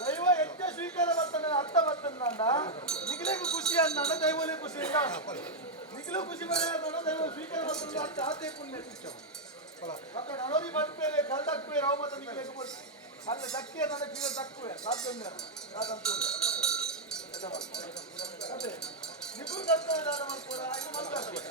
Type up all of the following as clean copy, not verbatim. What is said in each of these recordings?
ದೈವ ಹೆಚ್ಚ ಸ್ವೀಕಾರ ಬರ್ತಾನೆ ಅರ್ಥ ಬರ್ತಂದ ನಿಖಿಲಿಗೂ ಖುಷಿ ಅಂದ ದೈವಲೇ ಖುಷಿ ಇಲ್ಲ ನಿಖಿಲು ಖುಷಿ ಬರೋಣ ದೈವ ಸ್ವೀಕಾರ ಬರ್ತಂದು ಅರ್ಥ ಆತೆ ಪುಣ್ಯ ಮತ್ತೆ ನಳೋರಿ ಬದುಕೇಲೆ ಕಲ್ ತಕ್ಕುವೆ ರಾವ್ ಮತ್ತೆ ನಿಖಿಲಿಗೆ ಕೊಟ್ಟು ಅಲ್ಲಿ ದಕ್ಕೆ ನನಗೆ ತಕ್ಕುವೆ ಸಾಧ್ಯ ಅದಂತೂ ಅದೇ ನಿಖಿಲು ತಕ್ಕುವೆ ನಾನು ಮಾಡ್ಕೊಳ್ಳ ಇದು ಮಾಡ್ತಾರೆ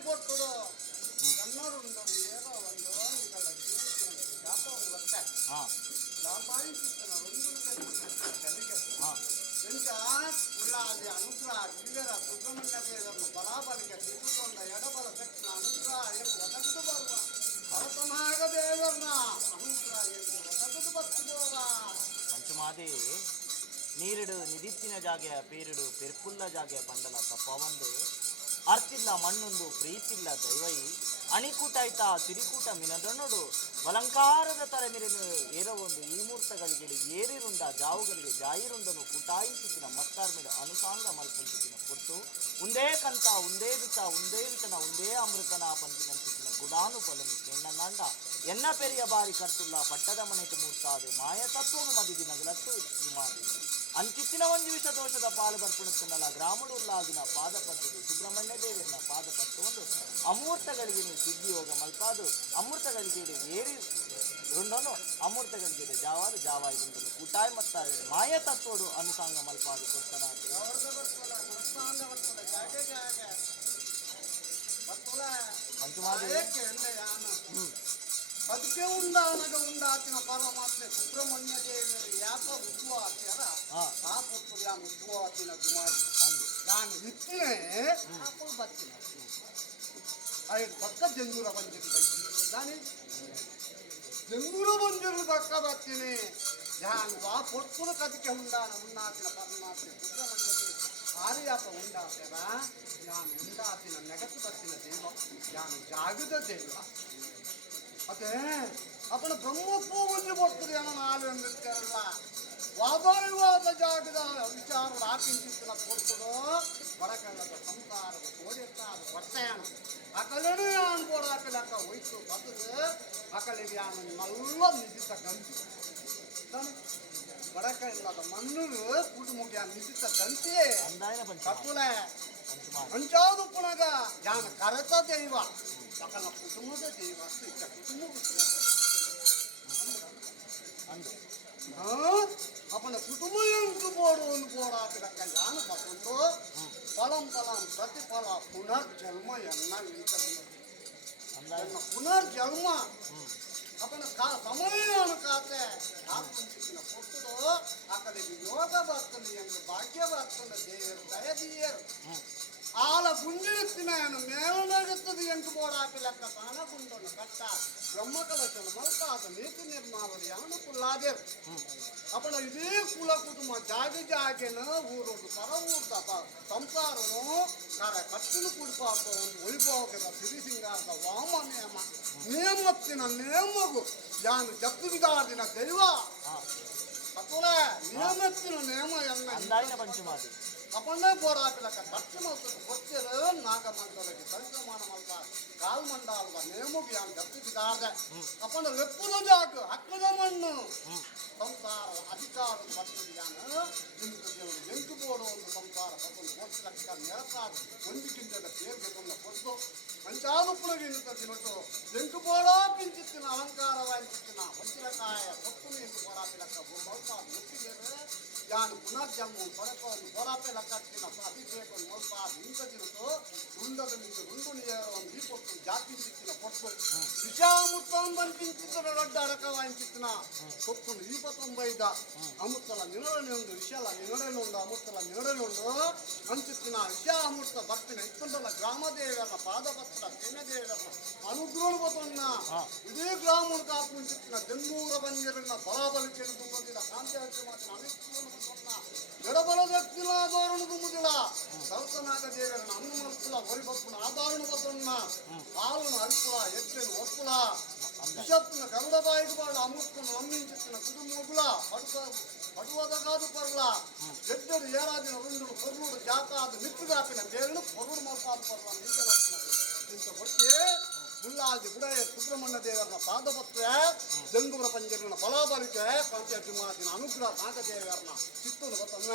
ಕೊಟ್ಟರು ಕನ್ನಡುಂಡು ಏನೋ ಒಂದು ಇಗಳ ಜಾಪ ಬರುತ್ತೆ ಜಾಪಾಯಿಸಿನ ಗಲ್ಲಿಗೆ ಎಂಚ ಉಳ್ಳಾದಿ ಅನುಗ್ರಹ ಗಿರಿಗರ ಸುಬ್ರಹ್ಮಣ್ಯ ದೇವರನ್ನು ಬಲಾಬಲಿಗೆ ತಿರುಕೊಂಡ ಎಡಬಲ ತಕ್ಷಣ ಅನುಗ್ರಹ ಎಂದು ಒದಗದು ಬರುವ ಭರತನಾಗ ದೇವರನ್ನ ಅನುಗ್ರಹ ಎಂದು ಒದಗದು ಬರ್ತದೋಗ ಪಂಚಮಾದಿ ನೀರಿಡು ನಿದಿತ್ತಿನ ಜಾಗೆಯ ಪೇರಿಡು ಪೆರ್ಪುಲ್ಲ ಜಾಗೆಯ ಪಂಡಲ ತಪ್ಪವಂದೆ ಅರ್ತಿಲ್ಲ ಮಣ್ಣೊಂದು ಪ್ರೀತಿಲ್ಲ ದೈವೈ ಅಣಿಕೂಟಾಯ್ತ ಸಿರಿಕೂಟ ಮಿನದೊಣ್ಣಡು ಬಲಂಕಾರದ ತರಮಿರಿನು ಏರವೊಂದು ಈ ಮೂರ್ತಗಳಿಗೆ ಏರಿರುಂಡ ಜಾವುಗಳಿಗೆ ಜಾಯಿರುಂಡನು ಕೂಟಾಯಿಸಿನ ಮತ್ತಾರ್ಮಿಡ ಅನುಸಾಂಗ ಮಲ್ಪುಂಚಿನ ಕೊಟ್ಟು ಉಂದೇ ಕಂತ ಉಂದೇ ವಿಷ ಉಂದೇ ವಿಷನ ಉಂದೇ ಅಮೃತನ ಪಂಚಿನಂಚಿನ ಗುಡಾನುಪಲನು ಕೆಣ್ಣನಾಂಡ ಎನ್ನ ಪೆರಿಯ ಬಾರಿ ಕರ್ತುಲ್ಲ ಪಟ್ಟದ ಮನೆತು ಮೂರ್ತಾದು ಮಾಯ ತತ್ವನು ಮದಿದಿನ ವಿಲತ್ತು ಮಾಡಿ ಅಂಚಿತ್ತಿನ ಒಂದು ವಿಷ ದೋಷದ ಪಾಲು ಬರ್ಪುಣುತ್ತನಲ್ಲ ಗ್ರಾಮಡುಲ್ಲಾಗಿನ ಪಾದಪಟ್ಟದು ಸುಬ್ರಹ್ಮಣ್ಯ ದೇವರನ್ನ ಪಾದಪಟ್ಟು ಒಂದು ಅಮೂರ್ತಗಳಿಗೆ ಸಿದ್ಧಿಯೋಗ ಮಲ್ಪಾದು ಅಮೃತಗಳಿಗೆ ಏರಿ ರುಂಡನು ಅಮೃತಗಳಿಗೆ ಜಾವಾದು ಜಾವಾಯಿರುಂಡನು ಕೂಟಾಯ್ ಮತ್ತಾರೆ ಮಾಯ ತತ್ವಡು ಅನುಸಾಂಗ ಮಲ್ಪಾದು ಕೊಡ್ತಾನ ಪಂಚಮಾದಿ ಅದಕ್ಕೆ ಉಂಡಾನಗ ಉಂಡಾತಿನ ಪರಮಾತ್ಮೆ ಸುಬ್ರಹ್ಮಣ್ಯ ದೇವಿಯರು ಯಾಕ ಉದ್ಭವ ಆಗ್ತಾರ ಆ ಪುತ್ರ ಯಾನು ಉದ್ಭವ ಆಗ್ತಿನ ಕುಮಾರಿ ನಾನು ಇತ್ತಿನೇ ಅಪ್ಪಳು ಬರ್ತೀನಿ ಐದು ಪಕ್ಕ ಜಂಗೂರ ಬಂದಿರು ನಾನು ಜಂಗೂರ ಬಂದಿರು ಪಕ್ಕ ಬರ್ತೀನಿ ನಾನು ಆ ಪುತ್ರ ಕದಕ್ಕೆ ಉಂಡಾನ ಉಣ್ಣಾತಿನ ಪರಮಾತ್ಮೆ ಸುಬ್ರಹ್ಮಣ್ಯ ದೇವಿ ಆರ್ಯಾಪ ಉಂಡಾತಾರ ನಾನು ಉಂಡಾತಿನ ನೆಗತ್ತು ಬರ್ತಿನ ದೈವ ನಾನು ಜಾಗದ ದೈವ ಅದೇ ಅಪ್ಪನ ಬ್ರಹ್ಮಕ್ಕೂ ಮುಂದೆ ಬರ್ತದೆ ಅನ್ನೋ ನಾಳೆ ಅಂದಿರ್ತಾರಲ್ಲ ವಾದವಿವಾದ ಜಾಗದ ವಿಚಾರ ಆಕಿಂಚಿತ್ತಿನ ಕೊಡ್ತದೋ ಬಡಕಲ್ಲದ ಸಂಸಾರದ ತೋಡಿರ್ತಾದ ಬರ್ತಯಾನ ಆ ಕಲೆನೂ ಯಾನ್ ಬೋಡ ಹಾಕಲಕ್ಕ ಹೋಯ್ತು ಬರ್ತದೆ ಆ ಕಲೆಗೆ ಯಾನು ಮಲ್ಲ ನಿಜಿತ ಗಂತಿ ಬಡಕ ಇಲ್ಲದ ಮಣ್ಣು ಕುಟುಂಬಕ್ಕೆ ನಿಜಿತ ಗಂತಿ ಕತ್ತುಲೆ ಅಂಚಾದು ಪುಣಗ ಯಾನ ಕರೆತ ದೈವ ಸಕಲ ಕುಟುಂಬದ ದೈವ ಇಷ್ಟ ಕುಟುಂಬ ಅಪ್ಪನ ಕುಟುಂಬ ಎಂಟು ಬೋಡು ಒಂದು ಬೋಡ ಹಾಕಿದಕ್ಕ ಯಾನು ಬರ್ತಂದು ಫಲಂ ಫಲಂ ಪ್ರತಿಫಲ ಪುನರ್ಜನ್ಮ ಎನ್ನ ಪುನರ್ಜನ್ಮ ಅಪ್ಪನ ಸಮಯ ಕಾತೆ ಆತ್ಮಚಿತ್ತಿನ ಕೊಟ್ಟದು ಆ ಕಡೆಗೆ ಯೋಗ ಬರ್ತದೆ ಎಂದು ಭಾಗ್ಯ ಬರ್ತದೆ ದೇವರು ದಯದೀಯರು ಆಲ ಗುಂಡಿರುತ್ತಿನ ಮೇಲನಾಗುತ್ತದೆ ಎಂಟು ಬೋಡಾಪಿ ಲೆಕ್ಕ ತಾನ ಗುಂಡನ್ನು ಕಟ್ಟ ಬ್ರಹ್ಮಕಲಶನ ಮಲ್ಕಾದ ನೀತಿ ನಿರ್ಮಾವಳಿ ಅನುಕೂಲಾದೇರು ಅಪ್ಪನ ಇದೇ ಕುಲ ಕುಟುಂಬ ಜಾಗೆನ ಊರೋದು ಪರ ಊರ್ದ ಸಂಸಾರನು ಕರ ಕತ್ತಿನ ಕುಡಿಪಾಪ ಒಂದು ವೈಭೋಗದ ಸಿರಿಸಿಂಗಾರದ ವಾಮ ನೇಮತ್ತಿನ ನೇಮಗು ಯಾನು ಜಪ್ಪು ಬಿದಾರ್ದಿನ ದೈವ ಅಪ್ಪನ ನೇಮತ್ತಿನ ನೇಮ ಎಂದ ಪಂಚಮಾದಿ ಅಪ್ಪನ್ನೇ ಬೋಡಾಪಿಲಕ್ಕ ದಕ್ಷಿಣ ಗೊತ್ತಿರು ನಾಗಮಂಡಲಕ್ಕೆ ಸಂಕ್ರಮಣ ಮಲ್ಪ ಕಾಲ್ಮಂಡಾಲ್ವ ನೇಮುಗಿ ಯಾನು ಜಪ್ಪು ಬಿದಾರ್ದೆ ಅಪ್ಪನ ರೆಪ್ಪುದ ಜಾಗ ಹಕ್ಕದ ಮಣ್ಣು ಸಂಸಾರ ಅಧಿಕಾರ ಬರ್ತದೆಯಾನು ಎಂಟು ಬೋಡು ಒಂದು ಸಂಸಾರ ಬರ್ತದೆ ಕೋಟಿ ಲಕ್ಷ ನೆರಸಾದ ಒಂದು ಕಿಂಟದ ಪೇರ್ಗೆಗೊಂಡ ಕೊಟ್ಟು ಪಂಚಾನುಪುಳಗೆ ನಿಂತು ಎಂಟು ಬೋಡೋ ಪಿಂಚಿತ್ತಿನ ಅಲಂಕಾರವಾಯಿತ್ತಿನ ಹೊಂಚಿಲಕಾಯ ಸೊಪ್ಪು ಎಂಟು ಬೋಡಾಪಿ ಲಕ್ಕ ಮಲ್ಪಾದ ಮುಟ್ಟಿದ್ದೇವೆ ಯಾನು ಪುನರ್ಜನ್ಮ ಪಡಕೊಂಡು ಬೋಡಾಪಿ ಲಕ್ಕತ್ತಿನ ಅಭಿಷೇಕ ಮಲ್ಪಾದ ನಿಂತಿರುತ್ತು ರುಂಡದ ನಿಂತು ರುಂಡು ಒಂದು ಈ ಕೊಟ್ಟು ಜಾತಿಂಚಿತ್ತಿನ ಕೊಟ್ಟು ವಿಷಾಮುತ್ತೊಂಬನ್ ಪಿಂಚಿತ್ತಿನ ದೊಡ್ಡ ಅಡಕವಾಯಿತ್ತಿನ ಕೊಟ್ಟು 25 ಅಮೃತಲ ನಿನಡನೆ ಒಂದು ವಿಷಯಲ್ಲ ನಿನಡನೆ ಒಂದು ಅಮೃತಲ ನಿನಡನೆ ಒಂದು ಅಂಚಿತ್ತಿನ ವಿಷ ಅಮೃತ ಭಕ್ತಿನ ಇತ್ತುಂಡಲ ಗ್ರಾಮದೇವರನ್ನ ಪಾದಪತ್ರ ಸೇನದೇವರನ್ನ ಅನುಗ್ರಹ ಬತನ್ನ ಇಡೀ ಗ್ರಾಮವನ್ನು ಕಾಪುಂಚಿತ್ತಿನ ಜಂಗೂರ ಬಂದಿರನ್ನ ಬಲಾಬಲಿಕೆ ತುಂಬದಿಲ್ಲ ಕಾಂತಿ ಹಂಚೆ ಮಾತಿನ ಅನುಗ್ರಹ ಬತನ್ನ ಎಡಬಲ ವ್ಯಕ್ತಿಲ ಆಧಾರಣ ತುಂಬುದಿಲ್ಲ ಸೌತನಾಗ ದೇವರನ್ನ ಅನ್ನು ಮಲ್ಪುಲ ಹೊರಿಬಪ್ಪನ ಆಧಾರಣ ಬತನ್ನ ಹಾಲನ್ನು ಅಲ್ಪುಲ ಎಚ್ಚೆನು ಒಪ್ಪುಲ ವಿಷತ್ತಿನ ಗರುಡ ಬಾಯಿಗೆ ಬಾಳ ಅಮೃತನು ಅಮ್ಮಿಂಚಿತ್ತಿನ ಕುಟುಂಬಗುಲ ಪಡುವದ ಕಾದು ಪರ್ಲ ಎಡ್ಡರು ಏರಾದಿನ ರುಂಡುಡು ಕೊರ್ಲುಡು ಜಾತಾದ ಮಿತ್ತುಗಾಪಿನ ಬೇರನು ಕೊರುಡು ಮಲ್ಪಾದ ಪರ್ಲ ಇಂಥ ಕೊಟ್ಟೆ ಮುಲ್ಲಾದಿ ಬುಡಯ ಸುಬ್ರಹ್ಮಣ್ಯ ದೇವರನ್ನ ಪಾದಪತ್ರ ಜಂಗೂರ ಪಂಜರನ ಬಲಾಬಲಿಕೆ ಪಂಚಾಯತಿನ ಅನುಗ್ರಹ ನಾಗದೇವರನ್ನ ಚಿತ್ತೂರು ಗೊತ್ತನ್ನ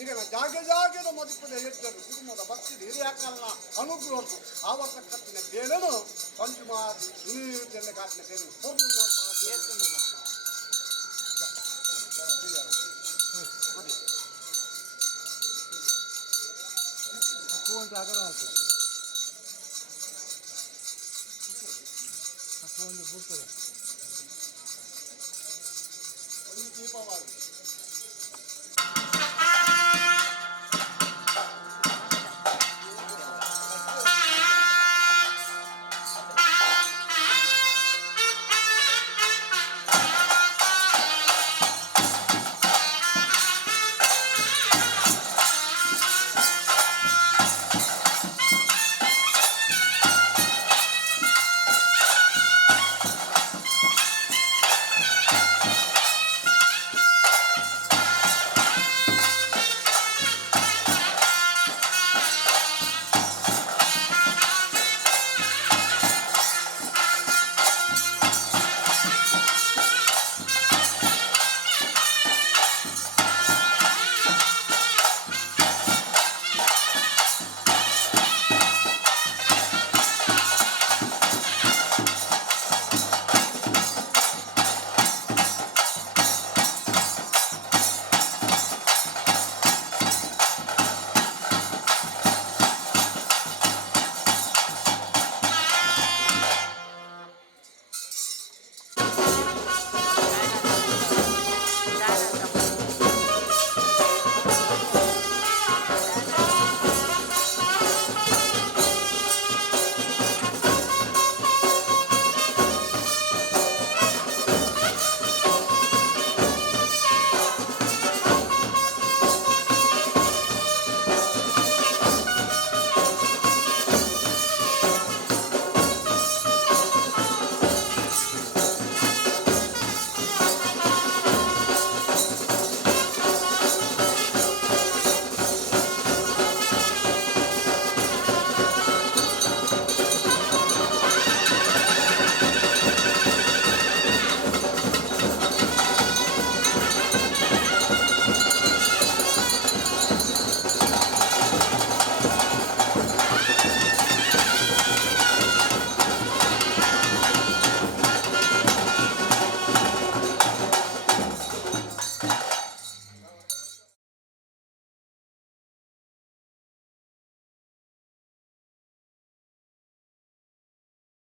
ಈಗ ಜಾಗದ ಮದುಪದ ಎಡ್ಡರು ಕುಟುಂಬದ ಭಕ್ತಿ ಹಿರಿಯಾಕಲ್ನ ಅನುಗ್ರಹ ಆವರ್ತ ಕತ್ತಿನ ಬೇರನು ಪಂಚಮಾದಿ ಇನ್ನೂ ಕಾಟಿನ ಬೇರೆ ಒಂದು ದೀಪವಾಗಿ